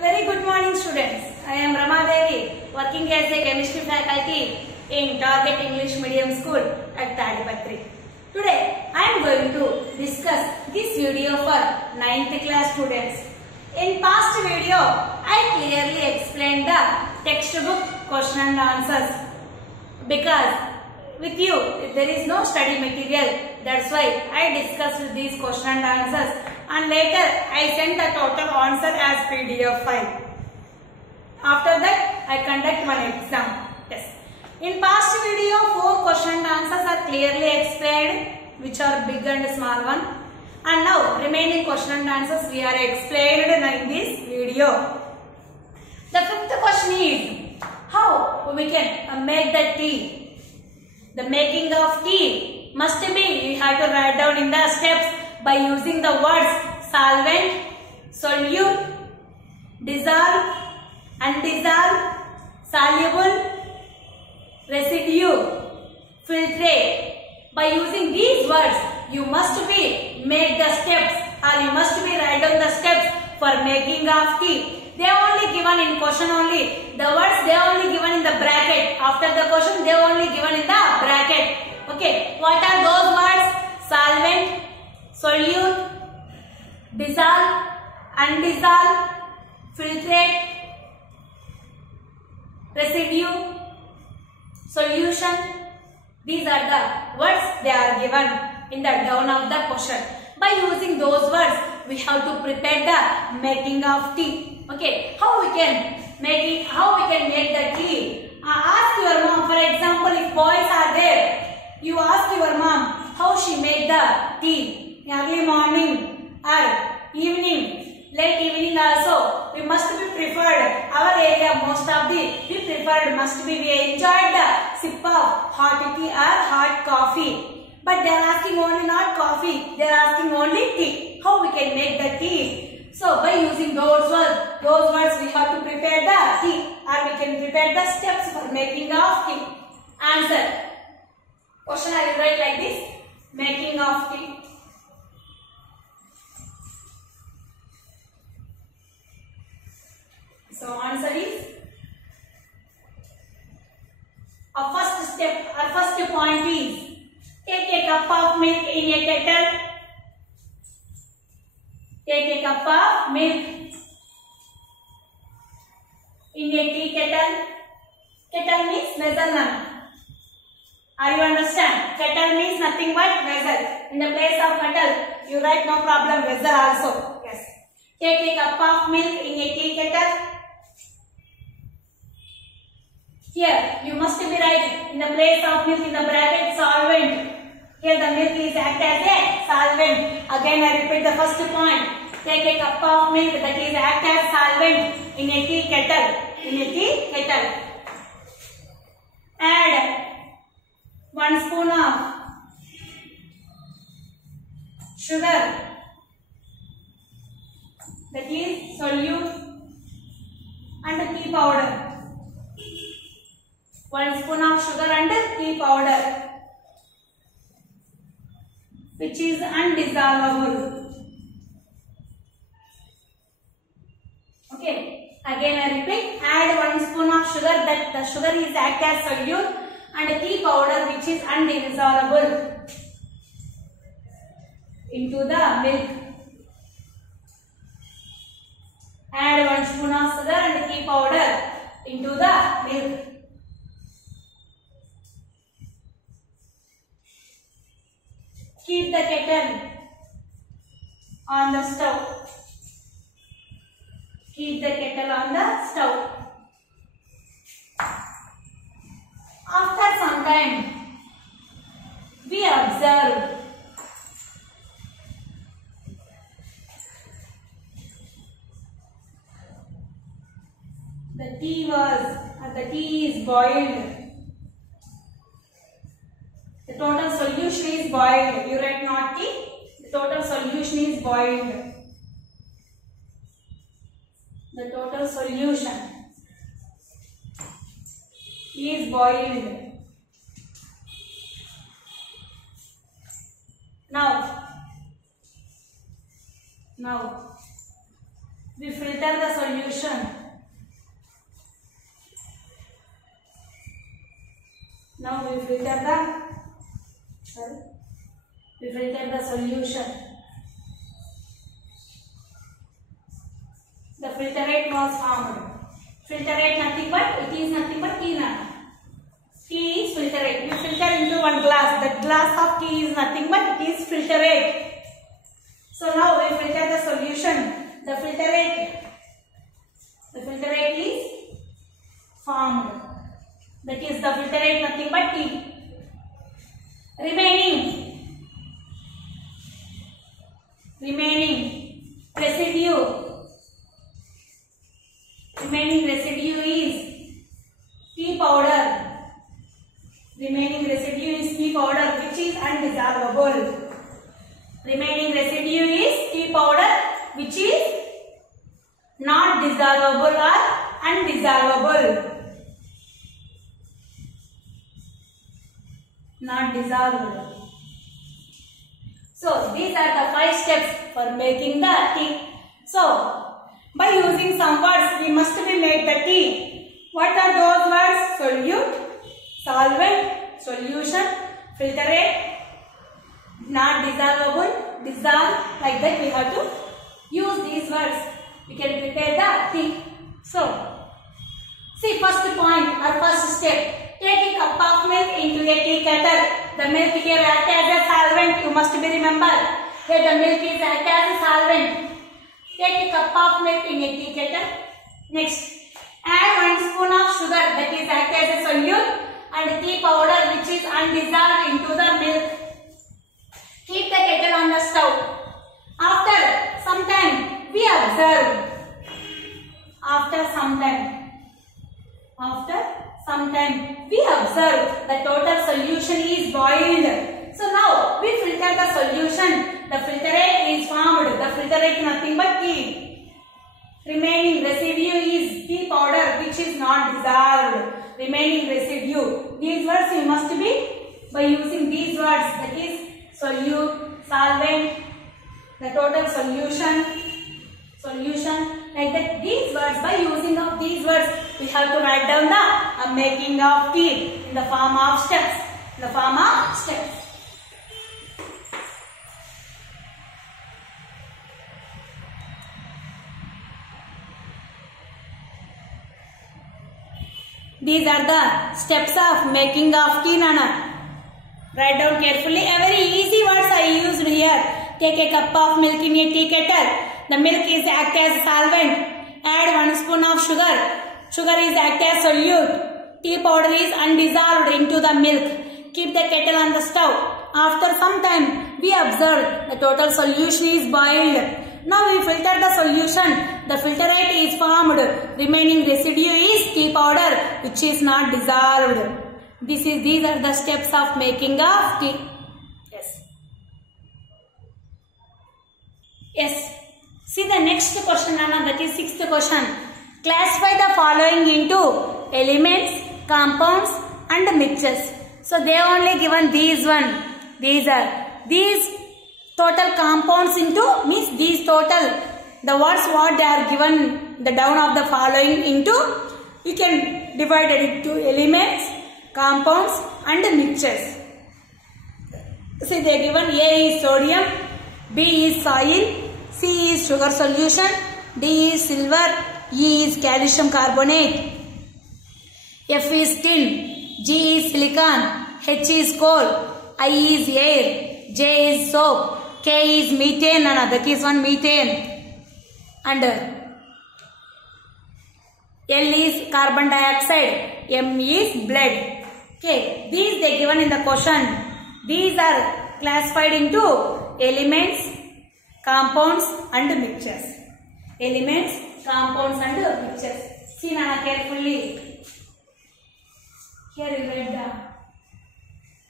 Very good morning, students. I am Rama Devi, working as a chemistry faculty in Target English Medium School at Tadipatri. Today, I am going to discuss this video for 9th class students. In past video, I clearly explained the textbook question and answers because with you there is no study material. That's why I discussed these question and answers, and later I sent the total answer as PDF file. After that, I conduct one exam test. In past video, 4 question and answers are clearly explained, which are big and small one. And now remaining question and answers we are explained in this video. The 5th question is how we can make the tea. The making of tea must be, you have to write down in the steps by using the words solvent, solute, dissolve, undissolve, soluble, residue, filtrate. By using these words, you must be make the steps, or you must be write down the steps for making of tea. They are only given in question only. The words they are only given in the bracket. After the question, they are only given in the bracket. Okay, what are those words? Solvent, solute, dissolve, undissolve, filtrate, residue, solution. These are the words they are given in the down of the question. By using those words, we have to prepare the making of tea. Okay, how we can make it? How we can make the tea? Ask your mom. For example, if boys are there, you ask your mom how she made the tea. Early morning or evening, late evening also. We must be preferred. Our area, most of the we preferred must be we enjoyed the sip of hot tea or hot coffee. But they are asking only not coffee. They are asking only tea. How we can make the tea? So by using those words we have to prepare the tea, or we can prepare the steps for making of tea. Answer. Question I will write like this: making of tea. So answer is, our first step, our first point is, take a cup of milk in a kettle. Take a cup of milk in a tea kettle. Kettle means vessel. Are you understand? Kettle means nothing but vessel. In the place of kettle, you write no problem vessel also. Yes. Take a cup of milk in a tea kettle. Here you must be right in the place of milk in the bracket solvent. Here the milk is act as a solvent. Again I repeat the first point. Take a cup of milk that is act as solvent in a tea kettle. In a tea kettle. Add 1 spoon of sugar, that is solute, and tea powder. 1 spoon of sugar and tea powder, which is undissolvable. Okay, again I repeat, add 1 spoon of sugar, that the sugar is act as solute, and tea powder which is undissolvable into the milk. Add 1 spoon of sugar and tea powder into the milk. Keep the kettle on the stove. Keep the kettle on the stove. After some time, we observe the tea is boiled. The total solution is boiled. You write not tea. The total solution is boiled. The total solution is boiled. Now we filter filter the solution. Now we filter the solution. The filtrate was formed. Filtrate nothing but, it is nothing but tea now. Tea is filtrate. You filter into one glass. That glass of tea is nothing but it is filtrate. So now we filter the solution. The filtrate is formed. That is the filtrate nothing but tea. Remaining residue. Remaining residue is tea powder. Remaining residue is tea powder which is undissolvable. Remaining residue is tea powder which is not dissolvable or undissolvable. Not dissolvable. So these are the 5 steps for making the tea. So by using some words we must be make the tea. What are those words? Solute, solvent, solution, filtrate, not dissolvable, dissolve. Like that we have to use these words. We can prepare the tea. So see, first point or first step. Take a cup of milk into a tea kettle. The milk here acts as a solvent. You must be remember. Here the milk is act as a solvent. Take a cup of milk in a tea kettle. Next, add 1 spoon of sugar that is act as a solute and tea powder which is undissolved into the milk. Keep the kettle on the stove. After some time, we observe. After some time, we observe the total solution is boiled. So now we filter the solution. The filtrate is formed. The filtrate nothing but tea. Remaining residue is tea powder which is not dissolved. Remaining residue. These words you must be by using these words, that is solute, solvent, the total solution, like that. These words, by using of these words we have to write down the making of tea in the form of steps. These are the steps of making of tea, Nana. Write down carefully. A very easy words I used here. Take a cup of milk in a tea kettle. The milk is act as solvent. Add 1 spoon of sugar. Sugar is act as solute. Tea powder is undissolved into the milk. Keep the kettle on the stove. After some time, we observe the total solution is boiled. Now we filter the solution. The filtrate is formed. Remaining residue is tea powder which is not dissolved. These are the steps of making of tea. Yes. See the next question, Anna, that is 6th question. Classify the following into elements, compounds and mixtures. So they only given these one. These total compounds into means these total. The words what they are given, the down of the following into, you can divide it into elements, compounds and mixtures. See they are given A is sodium, B is soil, C is sugar solution, D is silver, E is calcium carbonate, F is tin, G is silicon, H is coal, I is air, J is soap, K is methane, that is one methane, and L is carbon dioxide, M is blood. Okay, these they given in the question. These are classified into elements, compounds and mixtures. Elements, compounds and mixtures. See Nana carefully. Here you write the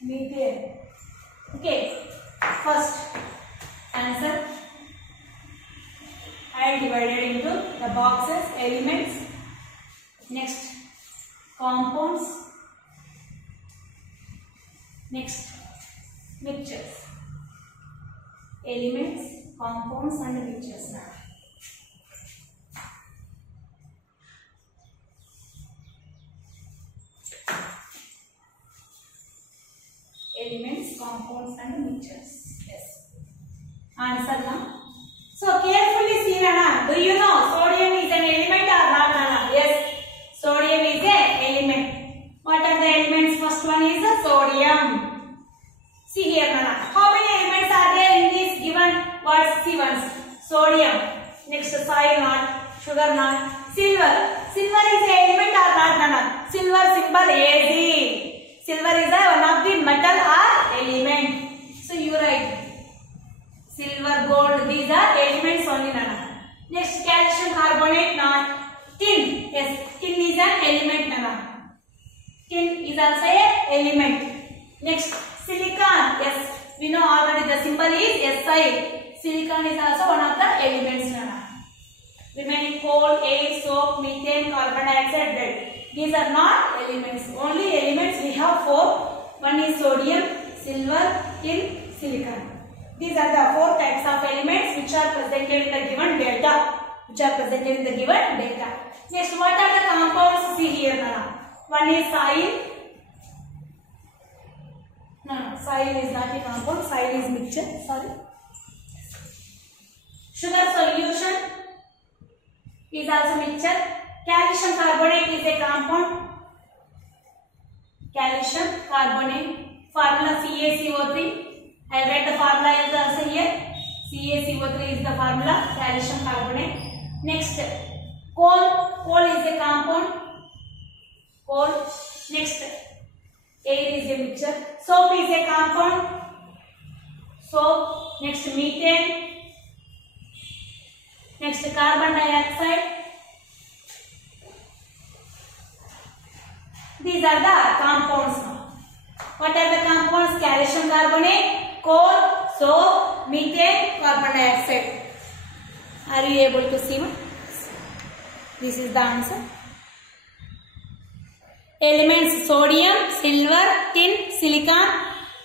methane. Okay, first answer. I divided into the boxes, elements. Next, compounds. Next, mixtures. Elements, compounds and mixtures now. compounds and mixtures. Yes. Answer now. So carefully see Nana. Do you know sodium is an element or not Nana? Yes. Sodium is an element. What are the elements? First one is the sodium. See here Nana. How many elements are there in this given words? See once. Sodium. Next soil not. Sugar not. Silver. Silver is an element or not Nana? Silver symbol Ag. Silver is one of the metal or element. So you write silver, gold. These are elements only Nana. Next calcium carbonate not. Tin. Yes, tin is an element Nana. Tin is also a element. Next silicon. Yes, we know already the symbol is Si. Silicon is also one of the elements Nana. Remaining coal, air, soap, methane, carbon dioxide, lead. These are not elements. Only elements we have four. One is sodium, silver, tin, silicon. These are the four types of elements which are presented in the given data. Next, what are the compounds? See here now. One is soil. No, soil is not a compound. Soil is mixture. Sorry. Sugar solution is also mixture. Calcium carbonate is a compound. Calcium carbonate. Formula CaCO3. I read the formula is also here. CaCO3 is the formula. Calcium carbonate. Next, coal. Coal is a compound. Coal. Next, air is a mixture. Soap is a compound. Soap. Next, methane. Next, carbon dioxide. These are the compounds. What are the compounds? Calcium carbonate, coal, soap, methane, carbon dioxide. Are you able to see? This is the answer. Elements: sodium, silver, tin, silicon.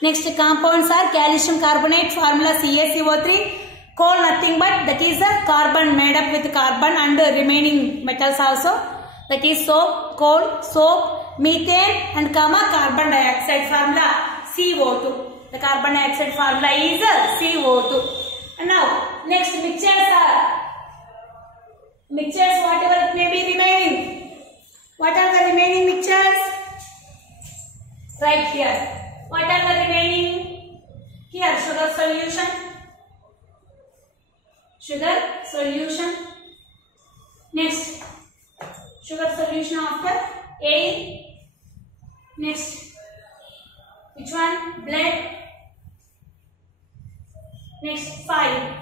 Next compounds are calcium carbonate, formula CaCO3. Coal nothing but that is a carbon made up with carbon and remaining metals also. That is soap, coal, soap, methane and carbon dioxide formula CO2. The carbon dioxide formula is CO2. And now next mixtures are whatever may be remaining. What are the remaining mixtures? Right here. What are the remaining? Here sugar solution. Sugar solution. Next, sugar solution after air. Next, which one? Blood. Next, soil.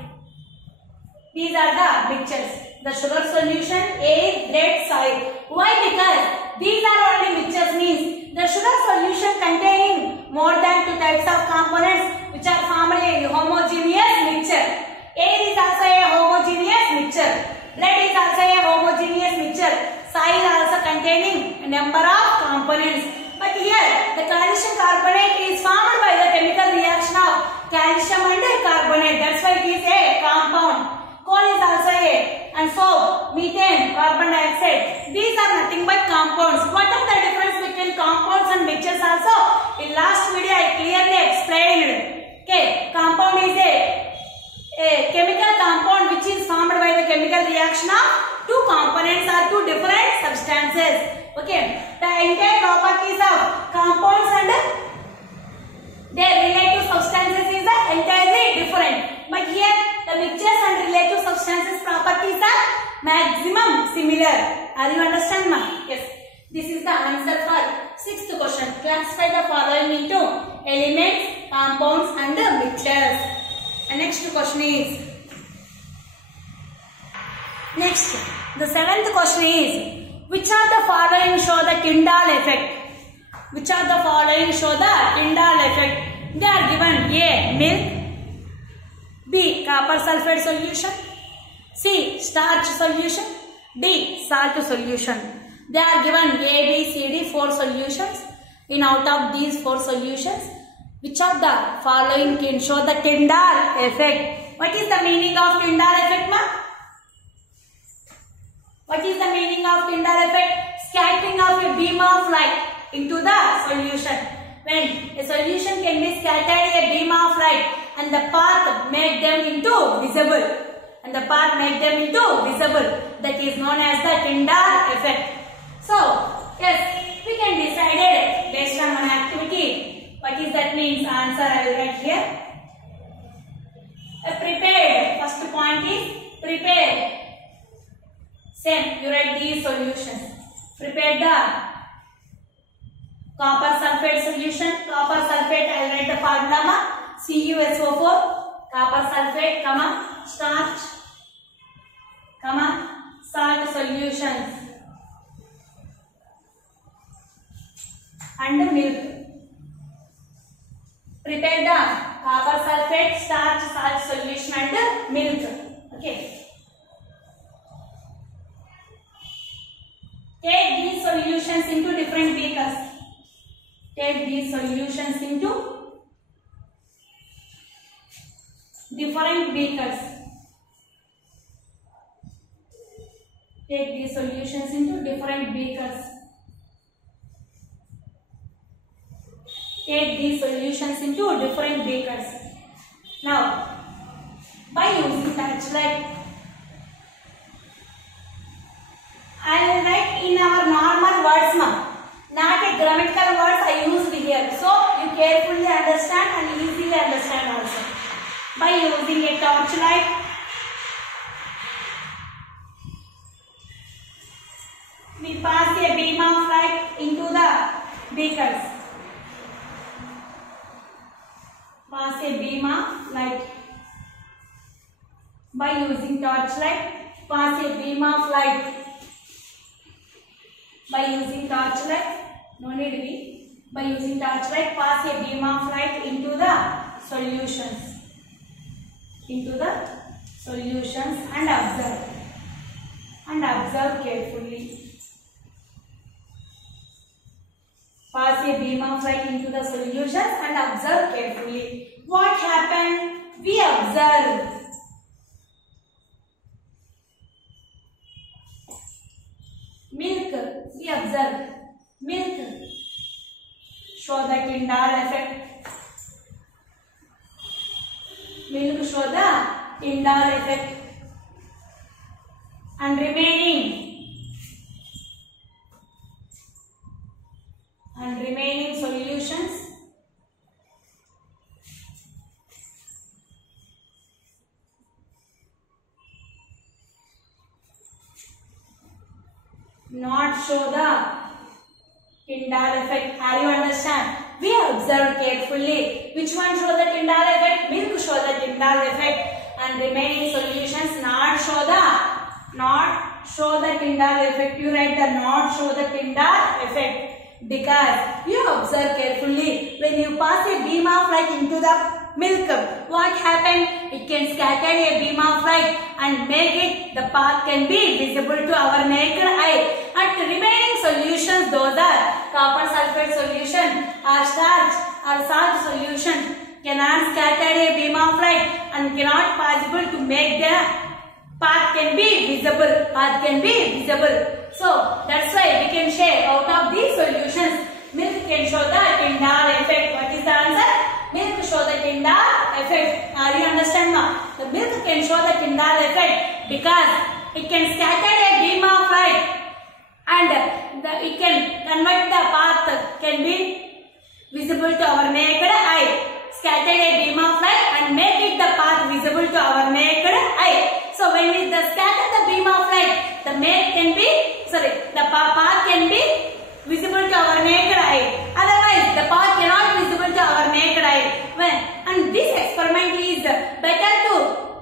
These are the mixtures. The sugar solution, air, blood, soil. Why? Because these are only mixtures means the sugar solution containing more than two types of components which are formed in homogeneous mixture. Air is also a homogeneous mixture. Blood is also a homogeneous mixture. Soil also containing a number of components. But here the calcium carbonate is formed by the chemical reaction of calcium and carbonate. That's why it is a compound. Coal is also a, and soap, methane, carbon dioxide. These are nothing but compounds. What are the difference between compounds and mixtures also? In last video I clearly explained. Okay, compound is a chemical compound which is formed by the chemical reaction of two components or two different substances. Okay, the entire properties of compounds and their relative substances is entirely different. But here the mixtures and relative substances properties are maximum similar. Are you understand ma? Yes. This is the answer for sixth question. Classify the following into elements, compounds and mixtures. And next question is, the seventh question is, which of the following show the Tyndall effect? Which of the following show the Tyndall effect? They are given: A. Milk, B. Copper sulfate solution, C. Starch solution, D. Salt solution. They are given A, B, C, D, 4 solutions. In out of these 4 solutions, which of the following can show the Tyndall effect? What is the meaning of Tyndall effect, ma? What is the meaning of Tyndall effect? Scattering of a beam of light into the solution. when a solution can be scattered a beam of light and the path make them into visible. That is known as the Tyndall effect. So, yes, we can decide it based on one activity. What is that means? Answer I will write here. Prepared. First point is prepared. Same, you write these solutions. Prepare the copper sulfate solution. Copper sulfate, I will write the formula CuSO4. Copper sulfate, starch, salt solutions and milk. Prepare the copper sulfate, starch, salt solution and milk. Okay. Take these solutions into different beakers. Take these solutions into different beakers. Take these solutions into different beakers. Take these solutions into different beakers. Now, by using touchlight, I will write in our normal words now. Not a grammatical words I used here. So, you carefully understand and easily understand also. By using a torchlight, we pass a beam of light into the beakers. Pass a beam of light. By using torchlight, pass a beam of light. By using torchlight, no need be. By using torchlight, pass a beam of light into the solutions. And observe. And observe carefully. Pass a beam of light into the solutions and observe carefully. What happened? We observe. Milk. We observe. Milk. Show the Tyndall effect. Milk show the Tyndall effect. And remaining solutions not show the Tyndall effect. Are you understand? We observe carefully. Which one show the Tyndall effect? Milk show the Tyndall effect, and remaining solutions not show the Tyndall effect. You write the not show the Tyndall effect because you observe carefully. When you pass a beam of light into the milk, what happened? It can scatter a beam of light and make it, the path can be visible to our naked eye. And the remaining solutions, those are copper sulfate solution or starch or salt solution, cannot scatter a beam of light and cannot possible to make the path can be visible. So that's why we can say out of these solutions, milk can show the Tyndall effect. What is the answer? Milk show the Tyndall effect. Are you understand now? The milk can show the Tyndall effect because it can scatter a beam of light and it can convert the path can be visible to our naked eye. Scatter a beam of light and make it the path visible to our naked eye. So when we scatter the beam of light, the path can be visible to our naked eye. Otherwise, the path cannot visible to our naked eye. And this experiment is better to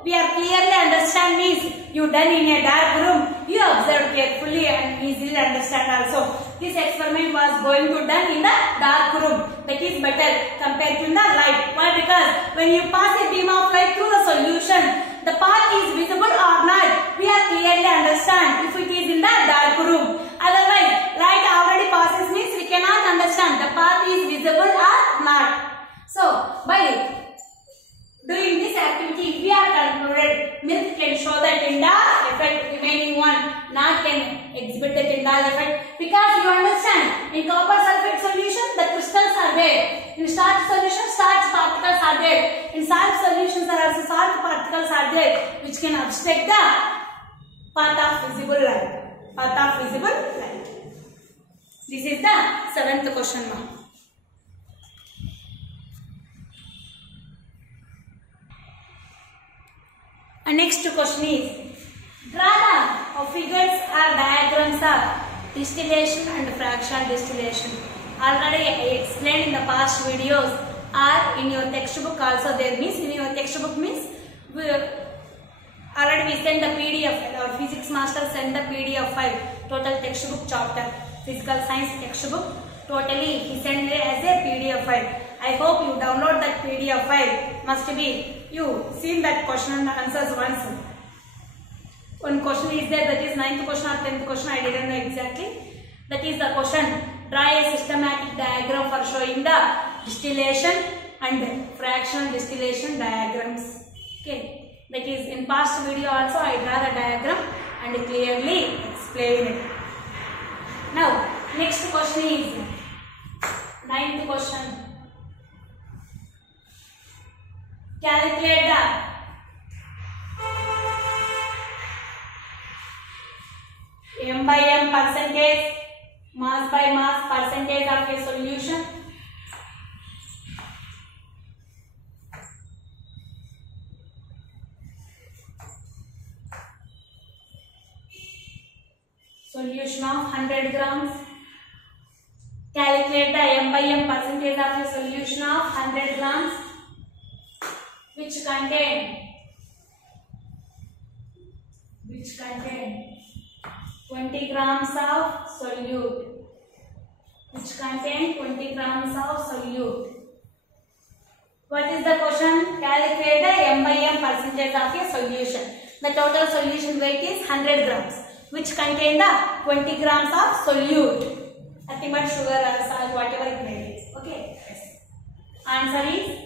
we are clearly understand means you done in a dark room. You observe carefully and easily understand also. This experiment was going to done in the dark room. That is better compared to the light. Why? Because when you pass a beam of light through the solution, the path is visible or not. We are clearly understand if it is in the dark room. Otherwise, light already passes means we cannot understand the path is visible or not. So, by doing this activity, we are concluded milk can show the Tyndall effect, remaining one not can exhibit the Tyndall effect because you understand in copper sulfate solution the crystals are there. In starch solution, starch particles are there. In salt solutions, there are also salt particles are there, which can obstruct the path of visible light. Path of visible light. This is the 7th question mark. And next question is, draw the figures or diagrams of distillation and fractional distillation. Already I explained in the past videos, or in your textbook also there means, in your textbook means, already we send the PDF, our physics master send the PDF file, total textbook chapter, physical science textbook, totally he sent it as a PDF file. I hope you download that PDF file, must be you seen that question and answers once. One question is there, that is 9th question or 10th question, I didn't know exactly. That is the question, draw a systematic diagram for showing the distillation and fractional distillation diagrams. Okay, that is in past video also I draw the diagram and clearly explain it. Now next question is 9th question. Calculate the m by m percentage, mass by mass percentage of a solution. Solution of 100 grams. Calculate the m by m percentage of a solution of 100 grams which contain 20 grams of solute. Which contain 20 grams of solute. What is the question? Calculate the m by m percentage of a solution. The total solution weight is 100 grams. Which contain the 20 grams of solute. Nothing but sugar or salt, whatever it may be. Okay. Yes. Answer is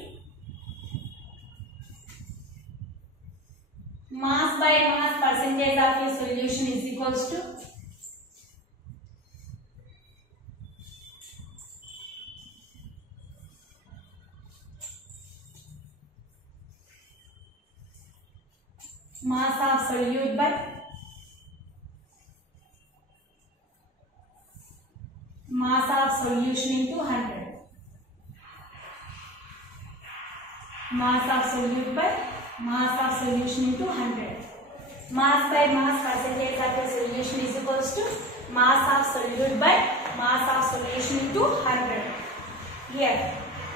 mass by mass percentage of a solution is equals to mass of solute by mass of solution into 100. Mass of solute by mass of solution into 100. Mass by mass percentage of a solution is equals to mass of solute by mass of solution into 100. Here,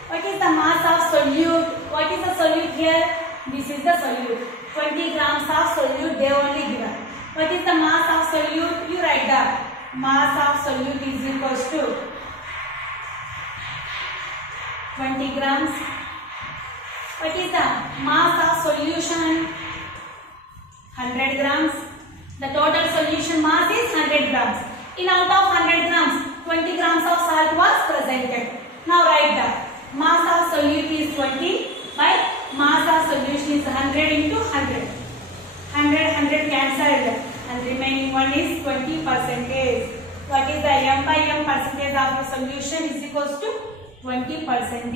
what is the mass of solute? What is the solute here? This is the solute. 20 grams of solute they only given. What is the mass of solute? You write down. Mass of solute is equals to 20 grams. What is the mass of solution? 100 grams. The total solution mass is 100 grams. In out of 100 grams, 20 grams of salt was presented. Now write that. Mass of solute is 20 by mass of solution is 100 into 100. 100 cancelled and remaining one is 20%. What is the m by m percentage of the solution is equals to 20%.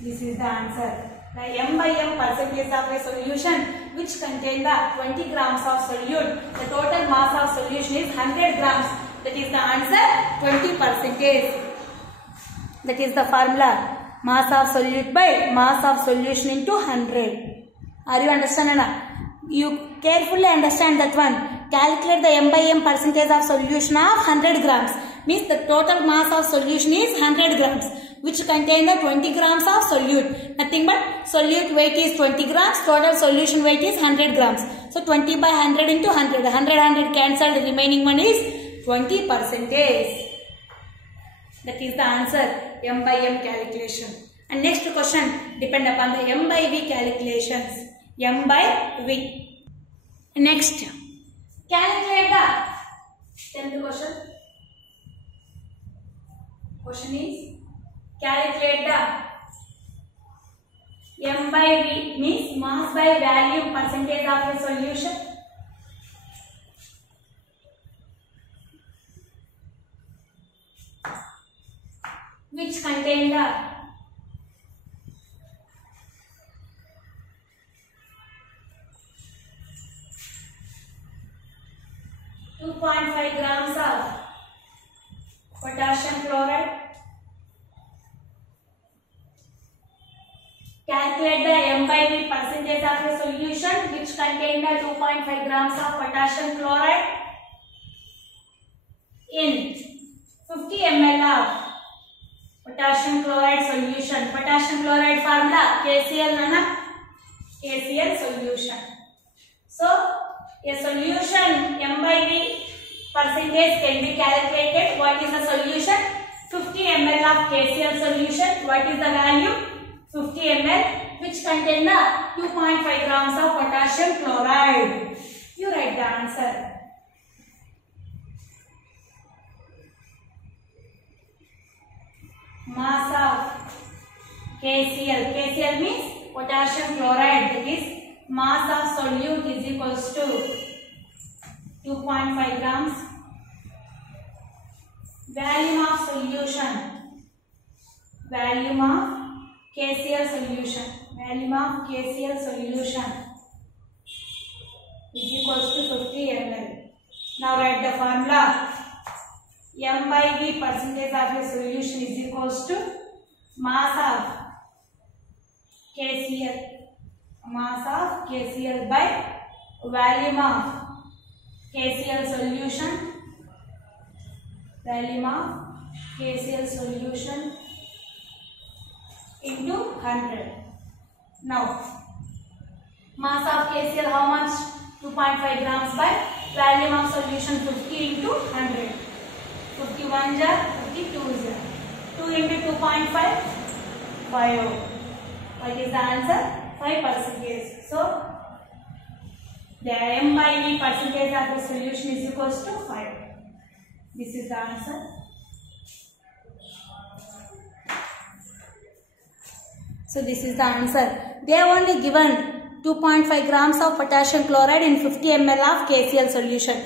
This is the answer. The m by m percentage of a solution which contain the 20 grams of solute. The total mass of solution is 100 grams. That is the answer 20%. That is the formula. Mass of solute by mass of solution into 100. Are you understanding? You carefully understand that one. Calculate the m by m percentage of solution of 100 grams. Means the total mass of solution is 100 grams. Which contain the 20 grams of solute. Nothing but solute weight is 20 grams. Total solution weight is 100 grams. So 20 by 100 into 100. 100 cancelled. The remaining one is 20%. That is the answer. M by M calculation. And next question depend upon the M by V calculations. M by V. Next, calculate the 10th question. Question is calculate the M by V means mass by volume percentage of a solution. Which contain the 2.5 grams of potassium chloride. Calculate the m by v percentage of a solution which contain the 2.5 grams of potassium chloride in 50 ml of potassium chloride solution. Potassium chloride formula KCl nana, KCl solution. So a solution m by v percentage can be calculated. What is the solution? 50 ml of KCl solution. What is the value? 50 ml, which contain the 2.5 grams of potassium chloride. You write the answer. Mass of KCl. KCl means potassium chloride. That is mass of solute is equals to 2.5 grams. Volume of solution. Volume of KCl solution. Volume of KCl solution is equals to 50 ml. Now write the formula. M by V percentage of a solution is equals to mass of KCl. Mass of KCl by volume of KCl solution. Volume of KCl solution into 100. Now, mass of KCl how much? 2.5 grams by volume of solution 50 into 100. 51 jar, 52 jar. 2 into 2.5, 5. What is the answer? 5%. So, the m by v percentage of the solution is equals to 5. This is the answer. So this is the answer. They have only given 2.5 grams of potassium chloride in 50 ml of KCl solution.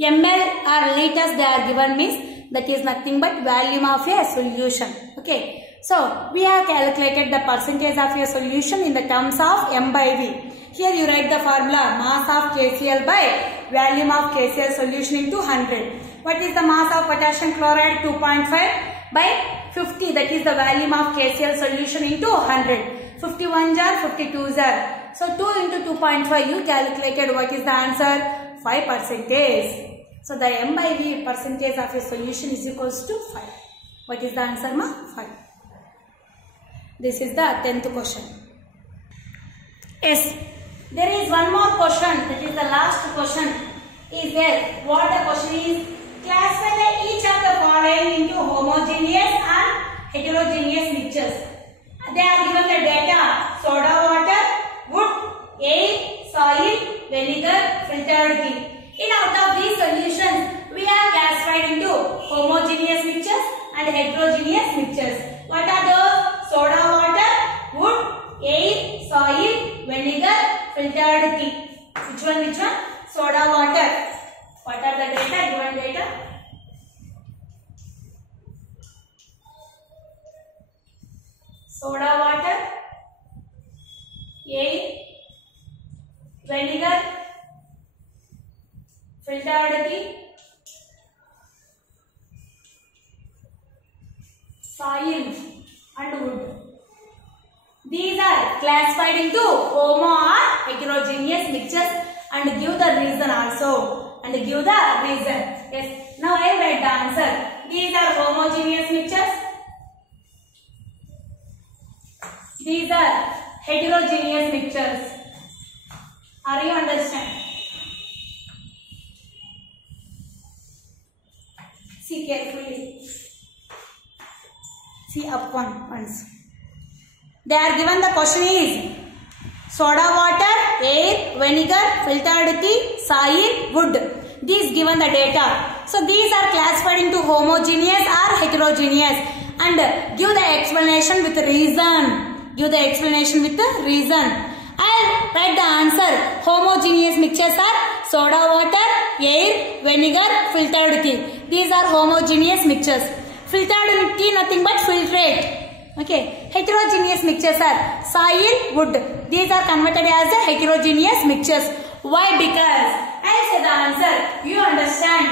Ml or liters they are given means that is nothing but volume of a solution. Okay. So we have calculated the percentage of a solution in the terms of m by v. Here you write the formula mass of KCl by volume of KCl solution into 100. What is the mass of potassium chloride? 2.5 by 50, that is the volume of KCl solution into 100. 51 jar, 52 jar. So 2 into 2.5 you calculated. What is the answer? 5%. So the m by v percentage of a solution is equals to 5. What is the answer, ma? 5. This is the 10th question. Yes, there is one more question. That is the last question. Is there? What the question is? Classify each of the following into homogeneous and heterogeneous mixtures. They are given the data: soda water, wood, air, soil, vinegar, filtered tea. In out of these solutions, we have classified into homogeneous mixtures and heterogeneous mixtures. What are those? Soda water, wood, air, soil, vinegar, filtered tea. Which one? Which one? Soda water. What are the data? Given data. Soda water, air, vinegar, filtered tea, soil and wood. These are classified into homo or heterogeneous mixtures and give the reason also. And give the reason. Yes. Now I write the answer. These are homogeneous mixtures. These are heterogeneous mixtures. Are you understand? See carefully. See up once. They are given the question is soda water, air, vinegar, filtered tea, soil, wood. These given the data. So these are classified into homogeneous or heterogeneous and give the explanation with reason. Give the explanation with the reason. And write the answer. Homogeneous mixtures are soda water, air, vinegar, filtered tea. These are homogeneous mixtures. Filtered tea nothing but filtrate. Okay. Heterogeneous mixtures are soil, wood. These are converted as a heterogeneous mixtures. Why? Because I say the answer. You understand.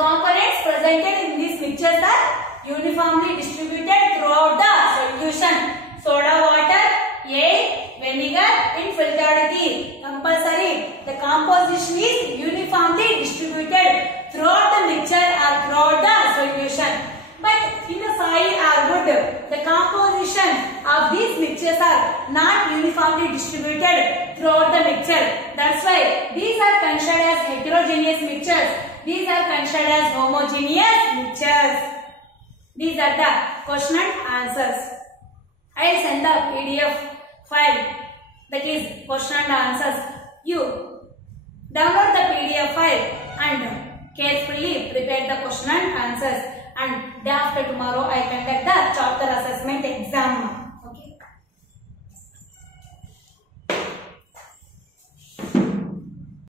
components presented in these mixtures are uniformly distributed throughout the solution. Soda water, air, vinegar and filtered tea. Compulsory. The composition is uniformly distributed throughout the mixture or throughout the solution. But in the soil or wood, the composition of these mixtures are not uniformly distributed throughout the mixture. That's why these are considered as heterogeneous mixtures. These are considered as homogeneous mixtures. These are the question and answers. I will send the PDF file, that is question and answers. You download the PDF file and carefully prepare the question and answers. And day after tomorrow I conduct the chapter assessment exam.